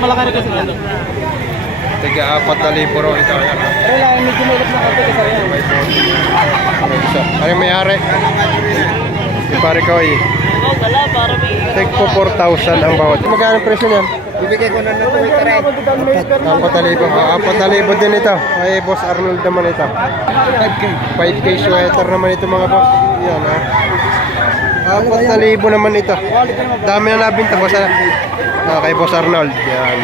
malaki rin kasi ito. Tiga 4,000 raw ito. Ayan. Pero lang, medyo may ilap na kape kasi rin. May bossing. Ano yung may-ari? Si pare ko eh. Oo, wala, para may... Tig po 4,000 ang bawat. Magkano ang presyo niyan? Bibigay ko na ito may taray. 4,000 din ito. Ay, Boss Arnold naman ito. 5K sweater naman ito mga boss. Yan ha. 4,000 naman ito. Dami na nabinta boss ha. Kay Boss Arnold. Yan.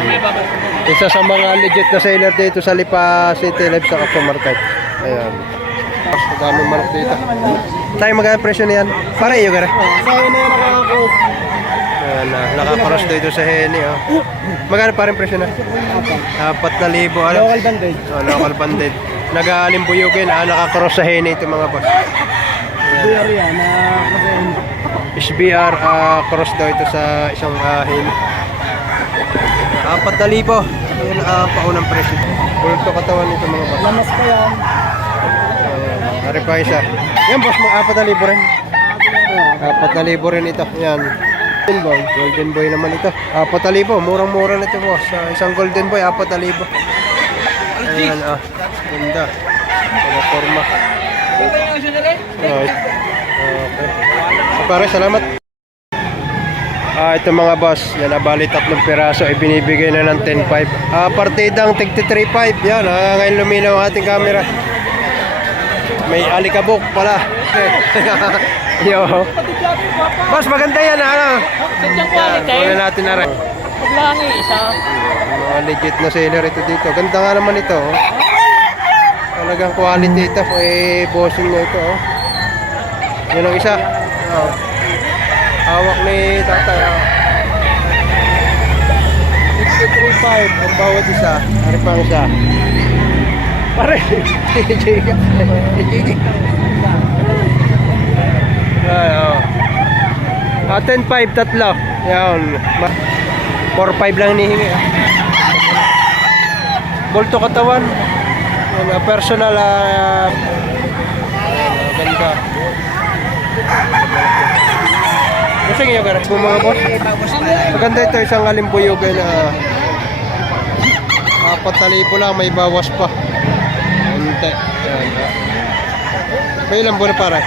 Isa sa mga legit na seller dito sa Lipa City Livestock Market. Ayan. Dami manok dito. Tayo magkano presyo niyan? Pare iyo gara. Sa'yo na yung nakakakos. Ayan na. Nakakaros dito sa Henny. Oh. Magkano pa rin presyo na? 4,000. Ano? Local bandage. Local banded. Nag-aalimbuyugin. Nakakaros sa Henny ito mga boss. Beer yan, na kasi... SBR cross daw ito sa isang Henny. 4,000. Yun paunang presyo. Pulto katawan nito mga boss. Lamas pa yan. Hari pa isa. Yan boss, mga 4,000 rin. 4,000 rin ito. Yan. Golden boy naman ito. 4,000. Murang-mura na ito boss. Isang golden boy, 4,000. Ayan ganda. Forma. Okay. Pare, salamat. Ito mga boss, yan bali 3 piraso, ibinibigay na ng 10,500. Partidang tig 3,500. Yan, ngayon luminaw ang ating camera. May alikabok pala. Yo. Boss, maganda yan ano. Wala natin na rin. Paglangi, isa. Mga legit na seller ito dito. Ganda nga naman ito. Oh. Talagang quality ito. Bossing na ito. Oh. Yun ang isa. Oh. Hawak ni tatay. 63.5 ang bawat isa. Hari pang isa. Pare. Ay, 10,500 tatlo. Yan. 4,500 lang hinihingi. Bolto katawan. Yan, personal ganda. Gusto niyo gara mga boss. Maganda ito isang alimbuyugan na 4,000 lang, may bawas pa. Unti. May ilang buwan para?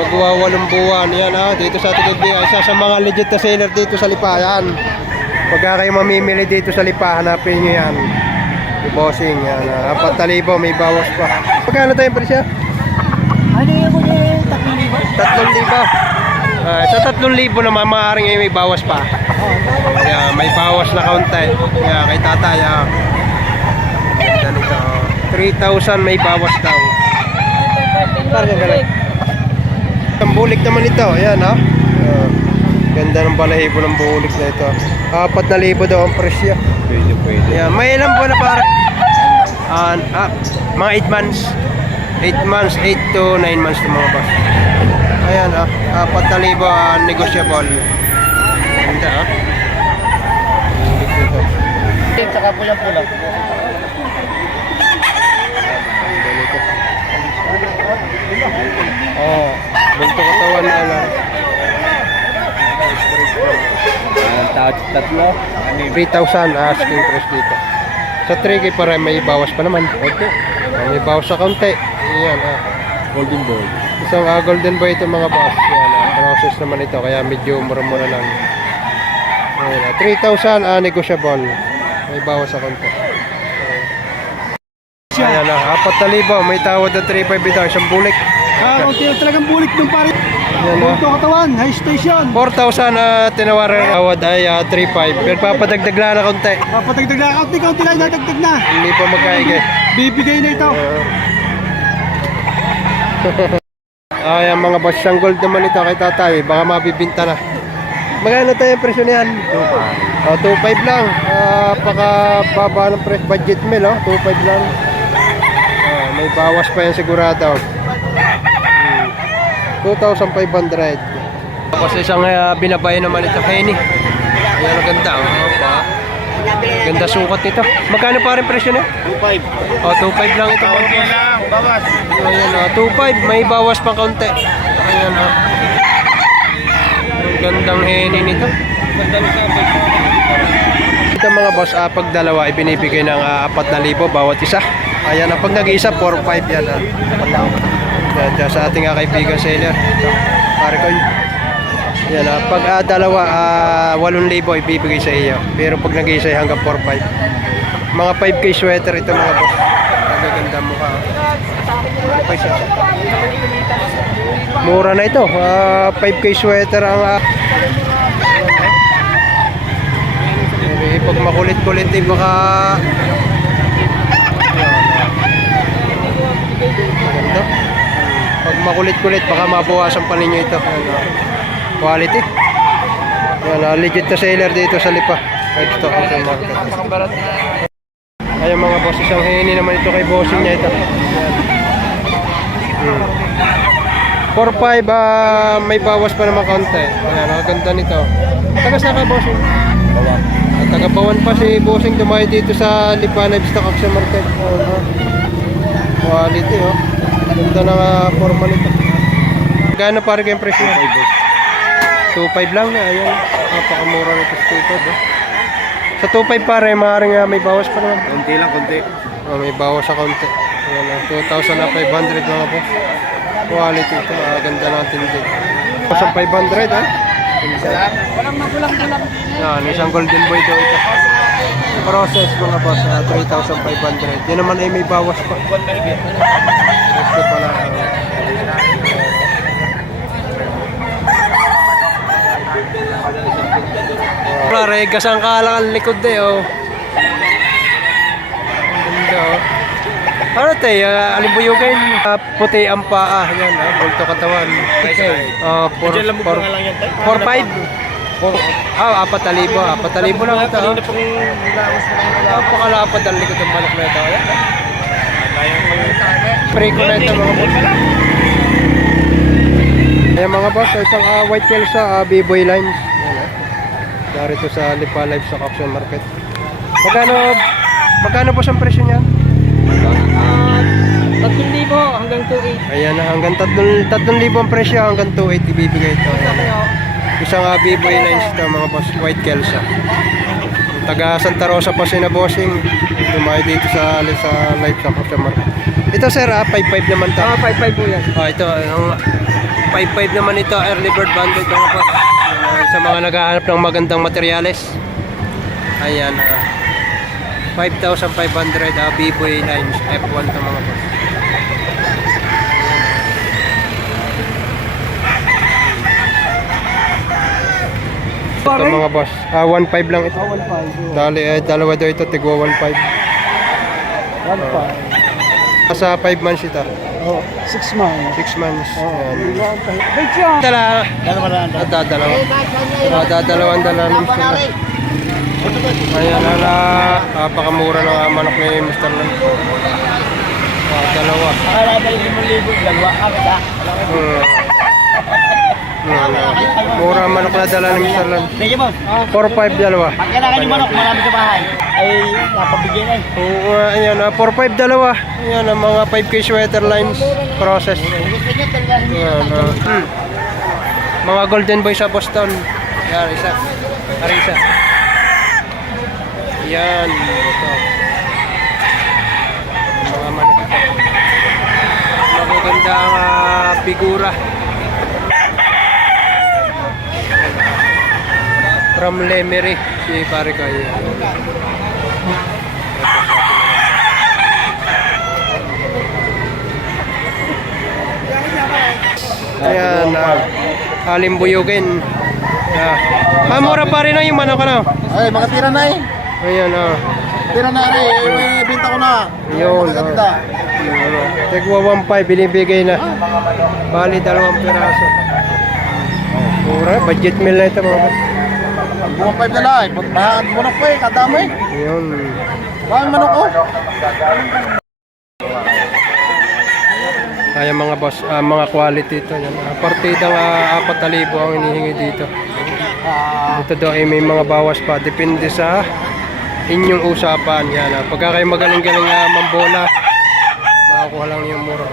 Magwa-8 buwan. Yan dito sa Tigabia. Isa sa mga legit na seller dito sa Lipa. Yan. Pagka kayo mamimili dito sa Lipa, hanapin nyo yan. Bossing. Yan. 4,000, may bawas pa. Pagkano tayong presyo? Ano yung mga 3,000. Sa 3,000 naman, maaaring may bawas pa. Yan, may bawas na kaunti. Yan, kay tatay. 3,000 may bawas daw. Ang bulik naman ito. Ayan ganda ng balahibo ng bulik na ito. 4,000 daw ang presyo. Pwede. Ayan, may ilang buwan na para mga 8 months. 8 months, 8 to 9 months na mga boss. Ayan 4,000 negotiable. Ganda bulik nito. Tsaka pulang-pulang. Bunto katawan na lang. Tatlo. 3,000 asking price dito. Sa 3K para may bawas pa naman. Okay. May bawas sa kaunti. Ayan Golden boy. Isang golden boy ito mga boss. Yan process naman ito kaya medyo mura-mura lang. Ayan 3,000 negotiable. May bawas sa kaunti. Ayan 4,000. May tawad na 3,500 ito. Isang bulik. Kunti lang talagang bulik ng pare. Bulto katawan, high station. 4,000 tinawaran ng awad ay 3,500. Pero papadagdag lang na konti. Papatagdag na, kaunti lang, nadagdag na. Hindi pa magkaigay. Bibigay na ito. Ayan mga boss, ang gold naman ito kay tatay. Baka mabibinta na. Magkano tayo yung presyo niyan? 2,500 lang. Paka baba ng price budget meal. 2,500 lang. May bawas pa yan sigurado. 2,500. Tapos isang binabayan naman ito Henny. Ayan ang ganda. Ganda sukat nito. Magkano pa rin presyo na? 2,500. 2,500 lang ito. Kaunti lang, bawas. Ayan 2,500. May bawas pa kaunti. Ayan Ang gandang Henny nito. mga boss, pag dalawa, ibinibigay ng 4,000 bawat isa. Ayan, pag nag-iisa, 4,500 yan. Yan, sa ating kaibigan seller. Pare ko. Yan, pag dalawa, 8,000 ibibigay sa iyo. Pero pag nag-iisa, hanggang 4,500. Mga 5K sweater ito mga boss. Magaganda mukha. Mura na ito. 5K sweater ang pag makulit-kulit baka maganda. Pag makulit-kulit baka mabawasan pa ninyo ito. Quality. Yan, legit na seller dito sa Lipa. Stock Auction Market. Ayun mga boss, isang hini naman ito kay bossing niya ito. 4,500, may bawas pa naman kaunti. Ayan, ang ganda nito. Taga saan ka bossing? Bawan. Taga Bawan pa si bossing, dumayo dito sa Lipa Livestock Auction Market. Quality oh. Ganda ng forma nito. Gano pare kayong presyo? 2,500 lang na. Ayan, napakamura nito sa 2,500 oh. Sa 2,500 pare, maaaring may bawas pa naman. Konti lang, konti. May bawas sa konti. Ayan, 2,500 mga boss. Quality ito, ganda natin din. 2,500 ha? Walang magulang-gulang. Yan, isang golden boy daw ito. Process mga boss, 3,500. Yan naman ay may bawas pa. Ito pala. Regas ang kalang ang likod oh. Ang ganda oh. Ano tayo, alimbuyugin, puti ang paa, yan bulto katawan. 4,500. 4,500 lang ito. Napakalapad ang likod ng balak na ito. Spray ko na ito mga boss. Ayan mga boss, isang white tail sa B-boy lines. Narito sa Lipa Livestock Auction Market. Magkano po ang presyo niyan? 3,000 hanggang 2,800. Ayan na, hanggang 3,000 ang presyo, hanggang 2,800 ibibigay ito. Isang B-boy lines ito mga boss, white Kelsa. Taga Santa Rosa pa si na bossing. Dumayo dito sa Livestock Auction Market. Ito sir, 5,500 naman ito. 5,500 po yan. Ito, 5,500 naman ito, early bird banded mga boss. Sa mga naghahanap ng magandang materyales. Ayan, 5,500 B-boy lines F1 ito mga boss. Ito mga boss, 1,500 lang ito. 1,500. Dalawa daw ito, tigwa 1,500. 1,500. Sa 5 months ito. 6 months. 6 months. Ayan. Wait siya. Dalawa. Dadalawang dalawa. Ayan, napakamura ng manok ni Mr. Lan. Dalawa. Akala ba yung 5,000, dalawa agad ah? Mura ang manok na dala ni Mr. Lan. Sige mo. 4,500 dalawa. Pag kailangan yung manok, marami sa bahay. Ay, napabigyan na eh. Oo, ayan, 4,500 dalawa. Ayan, ang mga 5K sweater lines process. Ayan, mga golden boy sa Boston. Ayan, isa. Arisa. Ayan, ito. Mga manok ito. Magaganda ang figura. From Lemery, si pare ko. Ayan, halimbuyugin. Mura pa rin yung manok ano? Ay, mga tira na eh. Ayan, Tira na rin. May binta ko na. yun. Tigwa 1,500, binibigay na. Bali, 2 piraso. Mura, budget meal na ito mga boss. 2,500 na lang. Bahan manok po eh, kadami. Yun. Bahan manok ko. Ayan mga boss, mga quality ito. Yan. Partidang 4,000 ang hinihingi dito. Dito daw ay may mga bawas pa. Depende sa inyong usapan. Yan. Pagka kayo magaling-galing mambola, makakuha lang yung mura.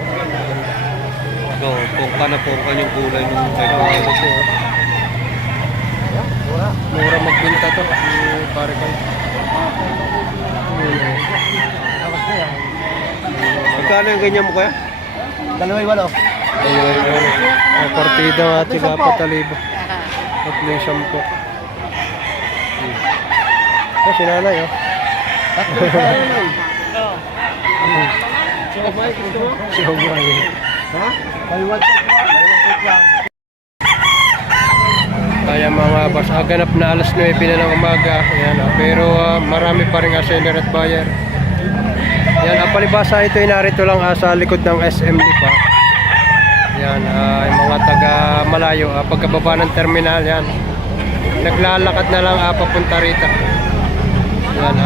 Ito, pungka na pungka yung kulay ng Mura magbinta to. Pare ko. Magkano yung ganyan mo kaya? 2,800. Ang partida ng ating 4,000. At may 10. Oh, si nanay, oh. Siomay. Ha? Taiwan. Kaya mga boss, ganap na alas 9 na ng umaga. Ayan, pero marami pa rin seller at buyer. Yan, palibasa ito ay narito lang sa likod ng SM Lipa. Yan, yung mga taga malayo, pagkababa ng terminal, yan. Naglalakad na lang papunta rito. Yan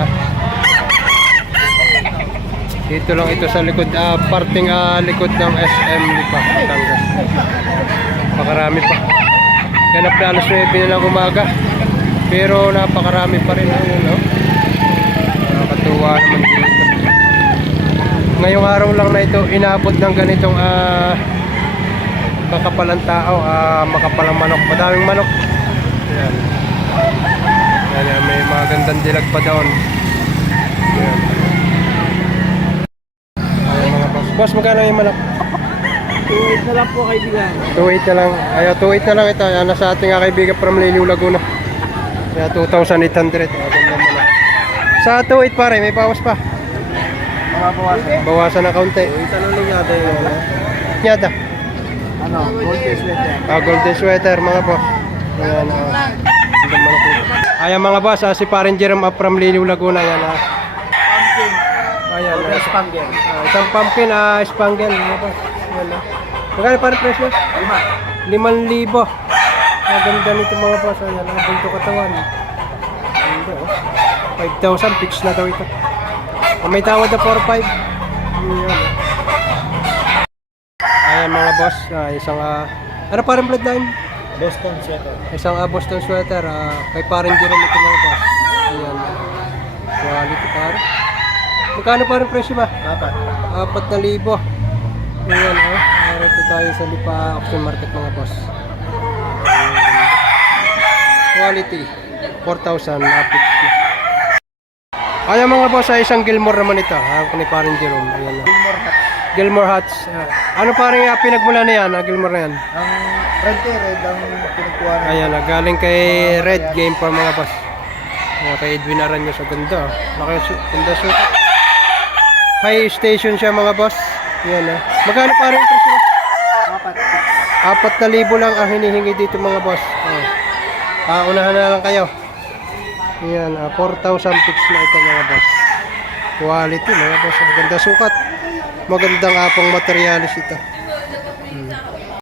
Dito lang ito sa likod, parting likod ng SM Lipa, Batangas. Pakarami pa. Ganap na alas 9 na ng umaga. Pero napakarami pa rin, no? Nakakatuwa naman dito. Ngayong araw lang na ito inabot ng ganitong kakapalang tao, makapalang manok, madaming manok. Ayan. Ayan, may mga gandang dilag pa doon. Ayan. Ayan mga boss. Boss, magkano yung manok? 2,800 na lang po kaibigan. 2.8 na lang. Ayaw, 2.8 na lang ito. Ayan, nasa ating kaibigan from Liliw, Laguna. Kaya 2,800. Sa 2.8 pare, may bawas pa. Mababawasan. Bawasan na kaunti. Itanong lang yata yung Nyata. golden sweater. Golden sweater mga boss. Ayan, ganda manok nito. Ayan mga boss, si Parin Jerome from Liliw, Laguna. Ayan, Pumpkin. ayan. Golden spangle. Isang pumpkin, spangle mga boss. Ayan, magkano parang presyo? 5,000. Ganda nito mga boss. Ayan, bunto katawan. Ganda, 5,000 fix na daw ito. May tawad na 4,500. Ayan mga boss, isang ano parang bloodline? Boston sweater. Isang Boston sweater, kay parang Jerome ito mga boss. Ayan. Quality par. Magkano parang presyo ba? 4,000. Ayan, narito tayo sa Lipa Auction Market mga boss. Quality 4,000 fix na. Ayan mga boss, isang Gilmore naman ito, ni parang Jerome. Ayan. Gilmore Hats. Ano parang pinagmula na yan, Gilmore na yan? Ang red ang pinagkuha na. Ayan, galing kay Red Game for mga boss. Kay Edwin Aranyo sa ganda. Ganda sukat. High station siya mga boss. Ayan magkano pa rin presyo? 4,000 lang ang hinihingi dito mga boss. Unahan na lang kayo. Ayan, 4,000 fix na ito mga boss. Quality mga boss. Ganda sukat. Magandang apong materialis ito.